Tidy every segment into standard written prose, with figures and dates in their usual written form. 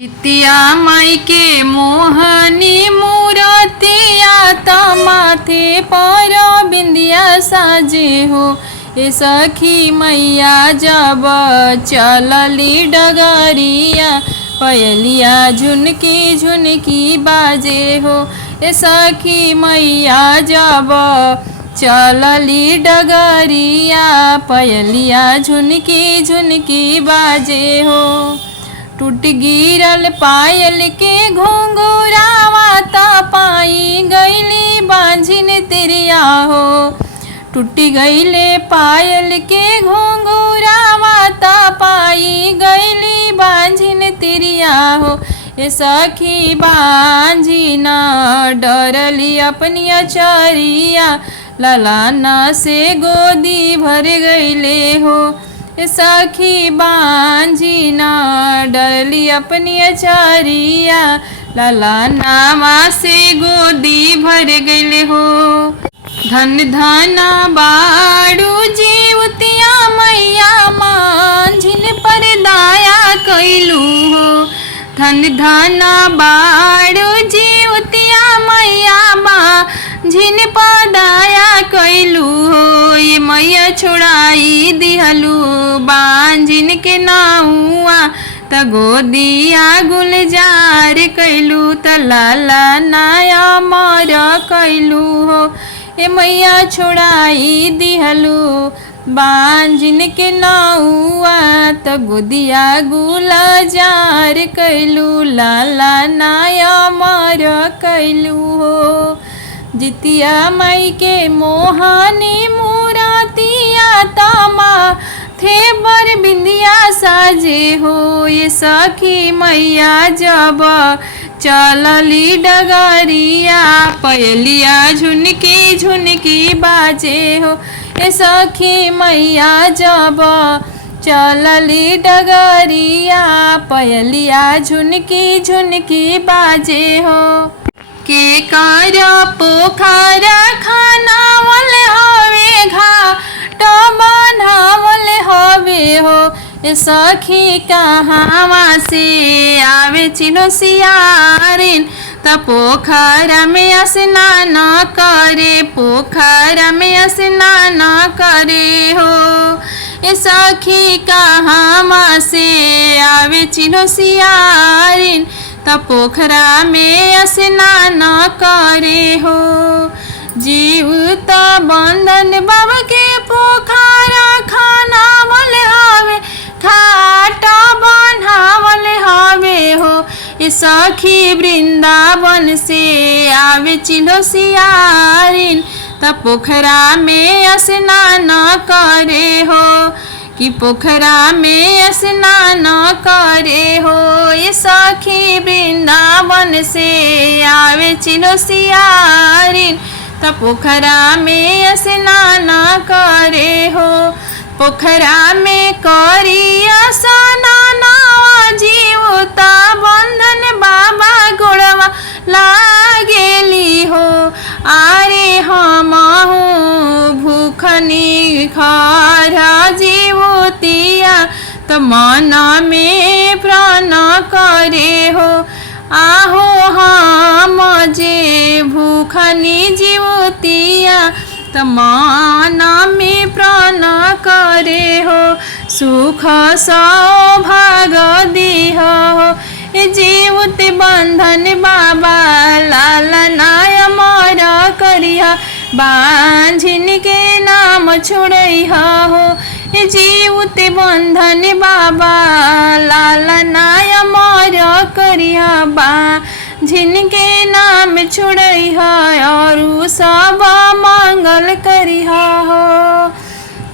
जितिया माई के मोहनी मूरतिया माथे पर बिंदिया साजे हो। ए सखी मैया जब चलली डगरिया पयलिया झुनकी झुनकी बाजे हो। ए सखी मैया जब चलली डगरिया पयलिया झुनकी झुनकी बाजे हो। टूट गिरल पायल के घुंघरावा ता पाई गईली बांझिन तिरिया हो। टूट गईले पायल के घुंघरावा ता पाई गईली बांझिन तिरिया हो। ए सखी बांझिन डरली अपनी अचरिया ललाना से गोदी भर गईले हो। सखी बांझिन डरली अपनी अचरिया ललाना से गोदी भर गईले हो। धन धन बाड़ू जीवतिया मैया मांझिन पर दाया कैलू हो। धन धन बाड़ू जीवतिया मैया मांझिन पर दाया कैलू हो। ये मैया छोड़ाई दिहलू बांझिन के नाहुआ त गोदिया गुलजार कैलू त लाला नाया मर कैलू हो। ए मैया छोड़ाई दिहलू बांझिन के नाहुआ त गोदिया गुलजार कैलू लाला नाया मर कैलू हो। जितिया माई के मोहानी मूरतिया तमा थे बर बिंदिया साजे हो। ये सखी मैया जब चलली डगरिया पयलिया झुनकी झुनकी बाजे हो। ये सखी मैया जब चलली डगरिया पयलिया झुनकी झुनकी बाजे हो। के कर पोखर खानावल हवे घाट बनावल हवे हो। ए सखी कहाँवा से आवे चिलो सियारिन त पोखर में स्नान करे पोखर में स्नान करे हो। ए सखी कहाँवा से आवे चिलो सियारिन त पोखरा में स्नान करे हो। जीव त बंधन बाबा के पोखरा खानावल हवे घाट बनावल हवे हो। ए सखी वृंदावन से आवे चिलो सियारिन त पोखरा में स्नान करे हो। कि पोखरा में स्नान करे हो। ये सखी वृंदावन से आवे चिलो सियारिन त पोखरा में स्नान करे हो। पोखरा में करिया स्नान जीवता बंधन बाबा गोड़वा लागेली हो। आरे हमहू भूखनी खरा जीवतिया त मन में प्राण करे हो। आहो हम जे भूखनी जीवतिया त मन में प्राण करे हो। सुख सौभाग दिह हो। ए जीवते बंधन बाबा लाला नाय मर करिया बांझिन के नाम छोड़िया हो। ए जीवते बंधन बाबा लाला नाय मर करिया बांझिन के नाम छोड़िया और सब मंगल करिया हो।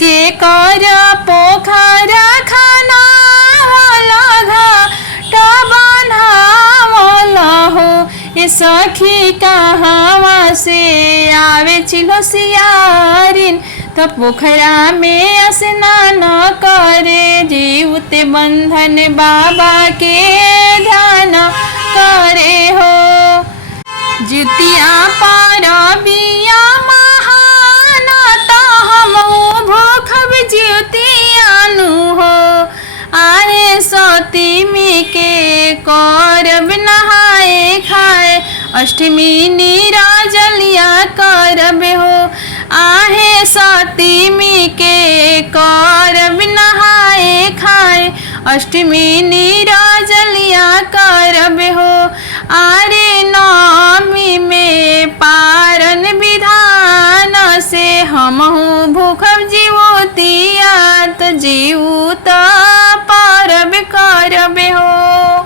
के कर पोखर खाना हो। ए सखी कहाँवा से आवे चिलो सियारिन त पोखरा में स्नान करे जीवते बंधन बाबा के ध्यान करे हो। जितिया पारबिया महान त हम भूखब जितियानु हो। आरे सतीमी के करब नहाए खाए, अष्टमी निराजलिया करब हो। आहे सतीमी के करब नहाए खाए, अष्टमी निराजलिया करब हो। आरे नवमी में पारन विधान से हमहू भूखब जीवतिया, त जीवत परब करब हो।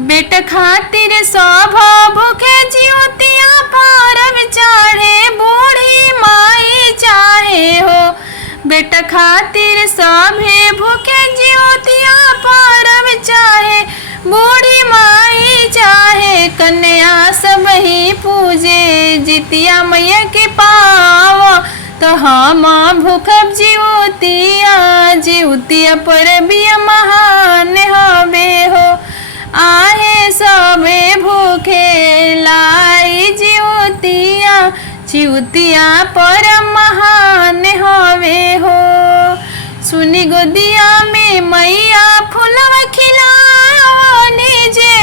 बेटा खातिर सब भूखे जीवतिया परब चाहे, बूढ़ी माई चाहे हो। बेटा खातिर सभे भूखे जीवतिया परब चाहे, बूढ़ी माई चाहे। कन्या सब ही पूजे जितिया मैया के पाव, तो हम भूखब जीवतिया, जीवतिया परबिया महान हवे हो। आहे सबे भूखे लाई जीवतिया, जीवतिया परम महान हवे हो। सुनी गोदिया में मैया फूलवा खिलावनी जे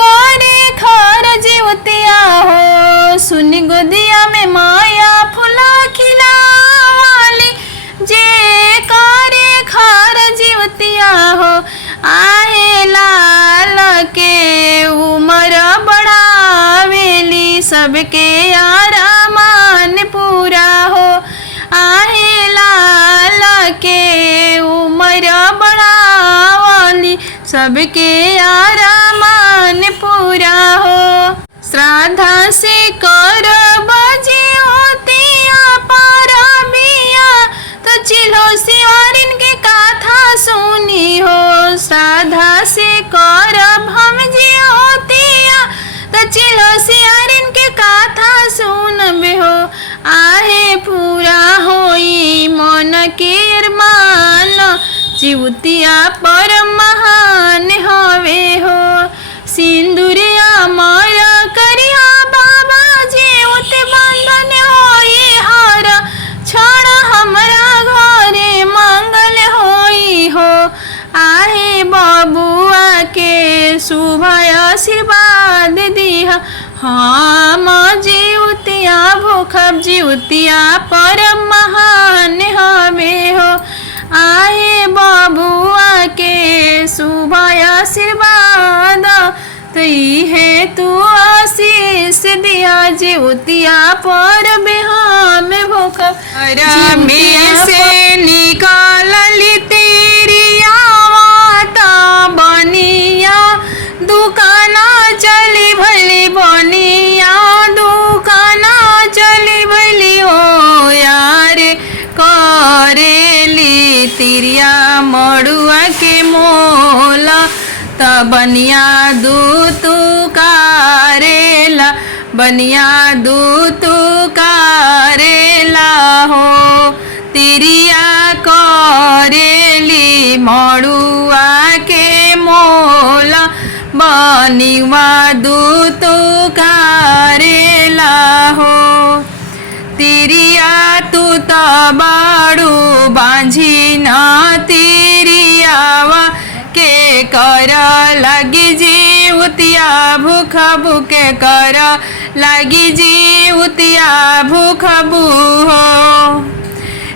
करे खर जीवतिया हो। सुनी गोदिया में मैया फूलवा खिलावली जे करे खर जीवतिया हो। आहे लाल के उमर बढ़ावेली, सबके आरामान पूरा हो। आहे लाल के उमर बढ़ावली, सबके आरामान पूरा हो। श्राद्धा से करब जीवतिया परबिया, तो चिलो शिवारिन के कथा सुनी हो। श्राद्धा से करब हम जीवतिया, तो चिलो शिवारिन के कथा सुनब हो। आहे पूरा होई मन के अरमान, जीवतिया परम महान हवे हो। सिंदूरिया माया करिया बाबा, जीवत बंधन होई हर क्षण हमरा घरे मंगल होई हो। आहे बबुआ के शुभ आशीर्वाद दिहा, हम जीवतिया भूखब जीवतिया परम महान हवे हो। आहे बबुआ के शुभ आशीर्वाद, तई है तू आशीष दिया, जीवतिया परब हम भूखब। में से निकालली तेरिया माता बनिया, दुकाना चली भली बनिया, दुकाना चली भली हो। यार करेली तिरिया मड़ुआ के मोला, त बनिया दूतु कारेला, बनिया दूतु कारेला हो। तिरिया करेली मड़ुआ के मोला, बनिया दूतु कारेला हो। तिरिया तू त बाड़ू बांझी न तिरियावा के कर लगी जीवतिया भूख भूके कर लगी जीवतिया भूख बूहो।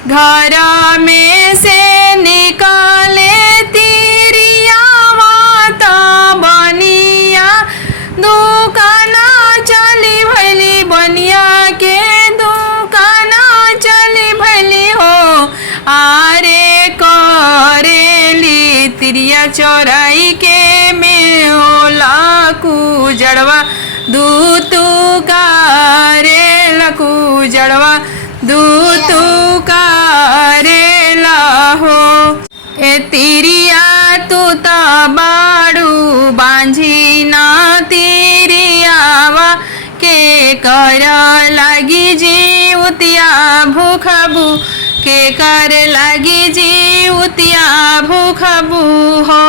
घर में से निकाले तिरिया माता बनिया, दुकाना चली भली बनिया के दुकाना चली भली हो। आरे करेली तिरिया चौराई के मेला कू जड़वा दूतू कारेला कू जड़वा दूतू कारेला हो। ए तिरिया तू त बाड़ू बांझी ना तिरियावा के कर लगी जीवतिया भूख के कर लगी जीवतिया भूख हो।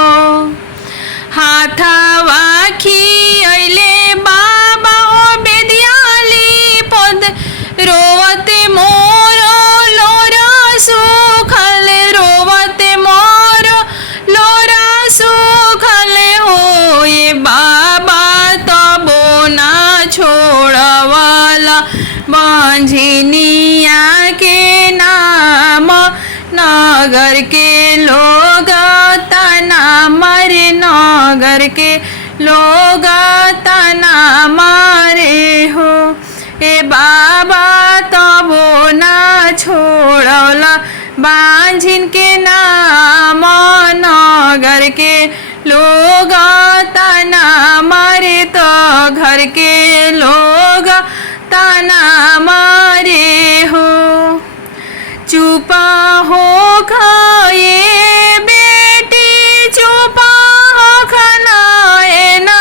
हाथावा खियले बाबा ओ बेदियाली पद, रोवते मोर लोरा सुखल, रोवते मोर लोरा नगर के लोग तना मारे, नगर के लोग तना मारे हो। ए बाबा तबो ना छोड़ला बांझिन के नाम, नगर के लोग तना मारे तो घर के लोग तना मारे हो। चुपा हो खाए बेटी, चुपा हो खानाए ना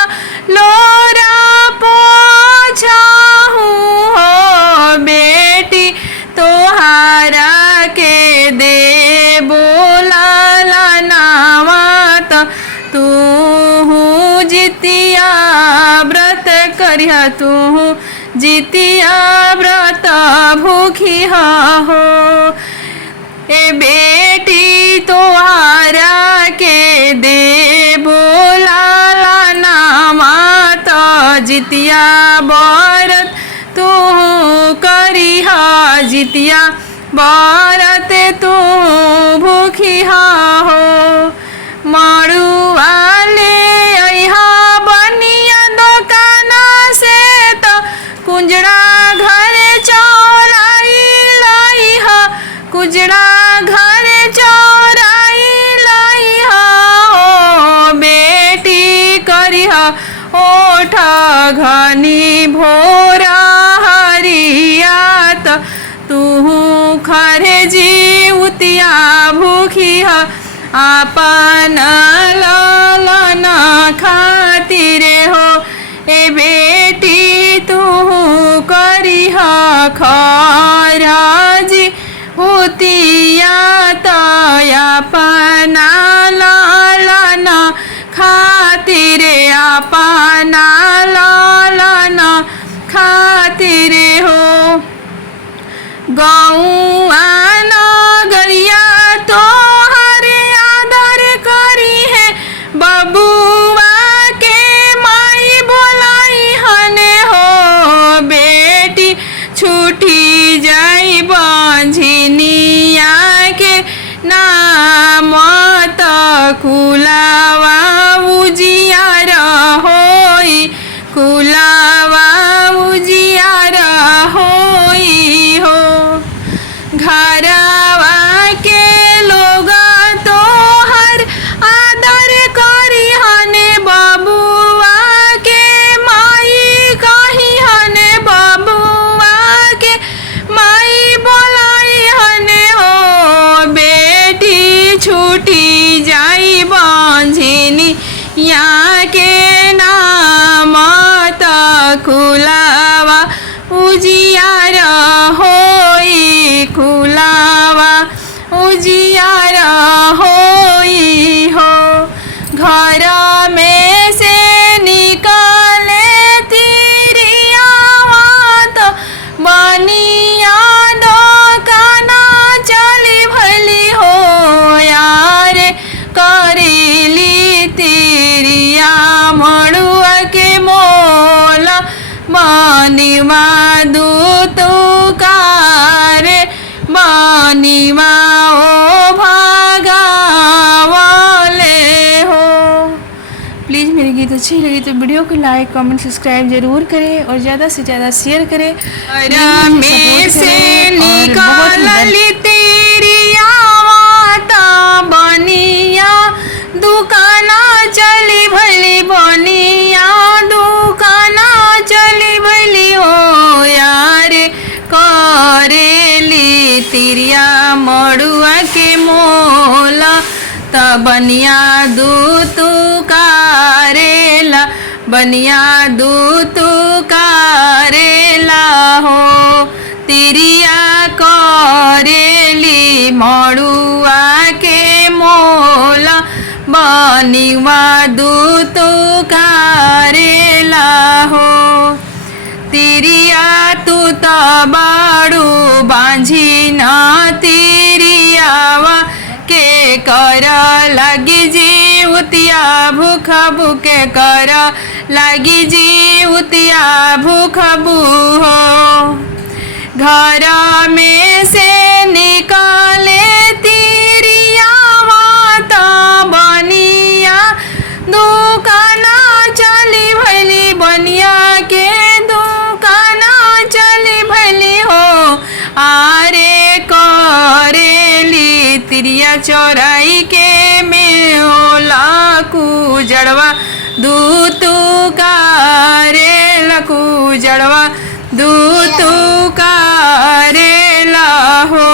लोरा पोछा हो बेटी, तोहारा के दे बोला नावा तो तू जितिया व्रत करिया, तू जितिया व्रत भूखी हो। ए बेटी तोहारा के दे बोला नामा तो जितिया व्रत तू करिहा, जितिया व्रत तू भूखी हो। मड़ुआ ले अइहा बनिया दुकान से तो कुंजड़ा घर चौराई लइहा, कुजड़ा घर चौराई लइहा ओ बेटी करिहा ओठ घनी भोरा हरिया तो तू खरे जीवतिया भूखिया, आपन लालन खातिर हो। ए बेटी तू करिहा खराजी होतिया तो अपना लालन खातिर, अपना लालन खातिर हो। गौआ नगरिया तो हरे आदर करी है, बबुआ के माई बोलाई हने हो बेटी, छूटी जाई बंझिनिया के नाम तो कुलावा उजियार होई, कुलावा उजियार होई हो। घरवा के लोग तो हर आदर करी हने, बबुआ के माई कही हने, बबुआ के माई बोलाई हने हो बेटी, छूटी जाई बंझिनी यहाँ के नाम तो खुलावा उजियार होई, खुलावा उजियार होई हो। घर में से निकाले तिरिया तो बनिया दुकाना चली भली हो यार, करेली तिरिया मड़ुआ के मोला बनिवा दूतु कारे, बनिवा ओ भागा वाले हो। प्लीज़ मेरी गीत अच्छी लगी तो वीडियो को लाइक कमेंट सब्सक्राइब जरूर करें और ज़्यादा से ज़्यादा शेयर करें। में से निकाली तेरिया माता बनिया दुकाना चली भली, बनिया दुकाना चली भली हो यार, करेली तिरिया मड़ुआ के मोला त बनिया दूतु कारेला, बनिया दूतु कारेला हो। तिरिया करेली मड़ुआ के मोला, बनिवा दूतु कारेला हो। तिरिया तू तो बाड़ू बांझी न तिरियावा के कर लगी जीवतिया, भूख भूखे कर लगी जीवतिया भूख बूहो। घर में से निकाले तिरिया दुकाना चली भैली बनिया के दुकाना चली भैली हो। आरे करेली तिरिया चौराई के मेला कुजड़वा दूतू कारेला कुजड़वा दूतू कारेला हो।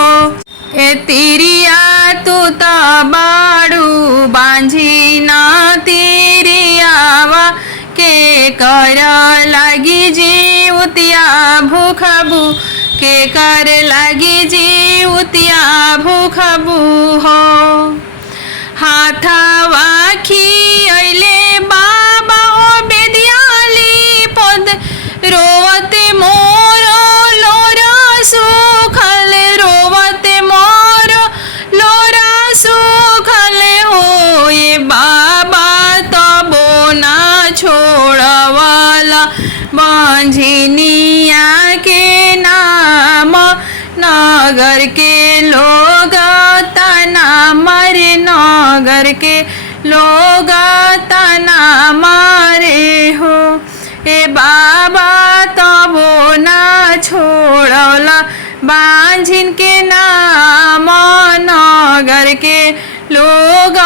ए तिरिया तू त बाड़ू बांझी ना तिरियावा के कर लागी जीवतिया भूखबू के कर लागी जीवतिया भूखबू हो। हाथावा खियले बाबा ओ बेदियाली पद रोवते मोर लोरा सुखल रोवते मोर लोरा सुखल हो। ये बाबा तबो ना छोड़वाला बांझिनिया के नाम नगर के लोग तना मारे नगर के लोग तना मारे हो। ए बाबा तबो ना छोड़ला बांझिन के नाम नगर के लोग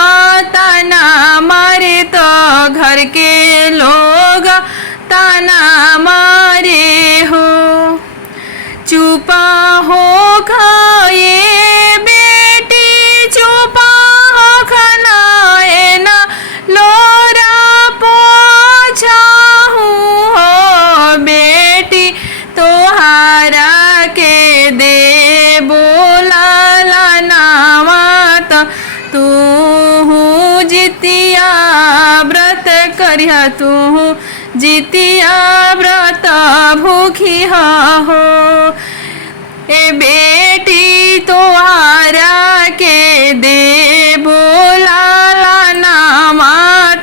तना मारे तो घर के लोग तना मारे हो। चुपा हो खाए बेटी चुपा हो खनाए ना लोरा पोछा हो। बेटी तोहारा के दे बोला नावा तो तू जितिया व्रत करिया तू जितिया व्रत भूखिया हो। ए बेटी तोहारा के दे बोला नामा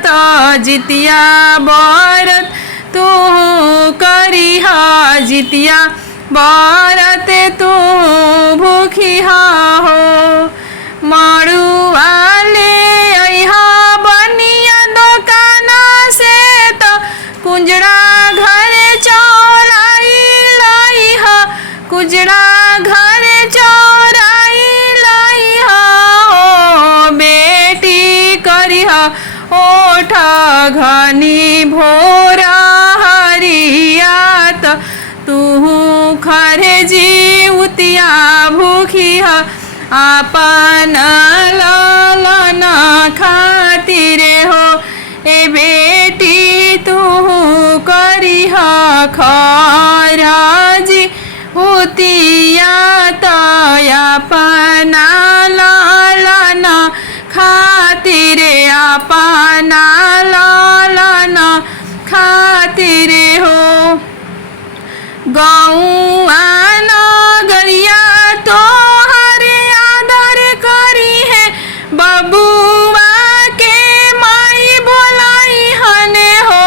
तो जितिया व्रत तू करिहा जितिया व्रत तू भूखिया हो। मड़ुआ ले अइहा बनिया दुकाना से तो कुंजड़ा घर चौराई लइहा कुजड़ा घर चौराई लइहा हो। बेटी करिहा ओठ घनी भोरा हरिया तो तू खरे जीवतिया भूखिया आपन लालन खातिर हो। ए बेटी तू करिहा खराजी उतिया तया पना लालन खातिर अपना लालन खातिर हो। गौआ नगरिया तोहर आदर करी है बबुआ के माई बोलाई हने हो।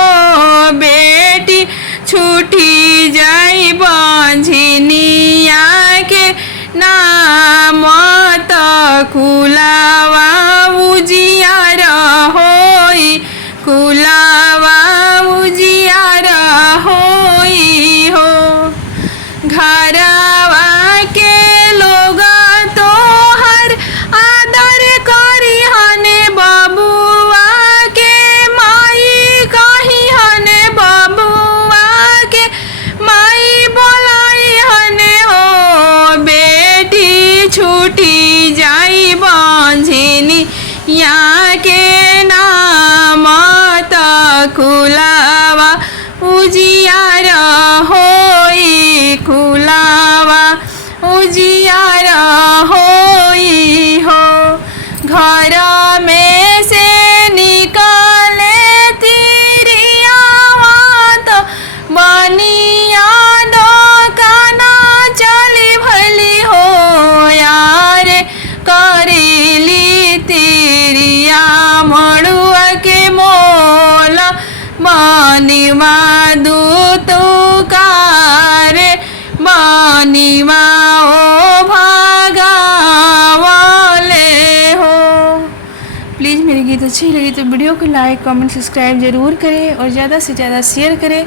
बेटी छूटी जाई बांझिनिया के नाम त कुलावा उजियार होई कुलावा उजियार होई हो। घरवा के लोग तोहर आदर करी हने बबुआ के माई कही हने बबुआ के माई बोलाई हने हो। बेटी छूटी जाई बांझिनी या के नाम त कुलावा उजियार होई कुलावा उजियार होई हो। घर में से निकाले तिरिया तो बनिया दुकाना चली भली हो। यार करेली तिरिया मड़ुआ के मोला बनिवा दूतू कारे बनिवा ओ भागा वाले हो। प्लीज़ मेरे गीत अच्छी लगी तो वीडियो को लाइक कमेंट सब्सक्राइब ज़रूर करें और ज़्यादा से ज़्यादा शेयर करें।